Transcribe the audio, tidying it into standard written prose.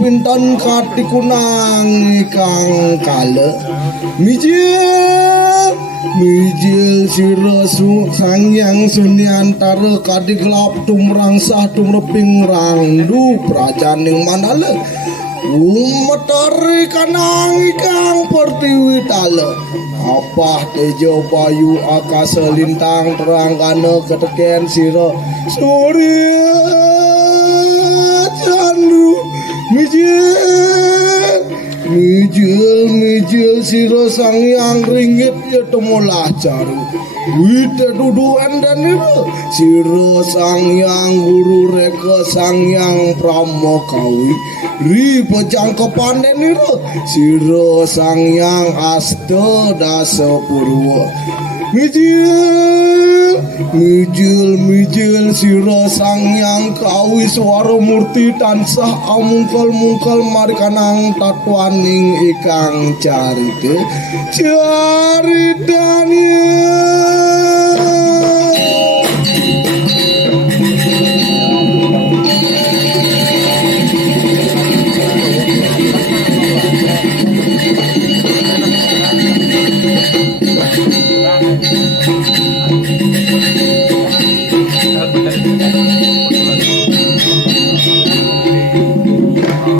pinten katikunang kang kale mijil sira sangyang sunyantara kadiglap tumrangsah tumreping rangdu prajaning manale umetari kanang ikang pertiwi tale apah tejo bayu akasa lintang terang kana keteken sira surya candu mijil sira sangyang ringgit ya temolah caru wite dudu endanira sira sangyang guru reka sangyang pramokawi ri pejang kepandenira sira sangyang asta dasa purwa mijil sira sangyang kawi swara murti tansah amungkal-mungkal marikanang tatuaning ikang caritanya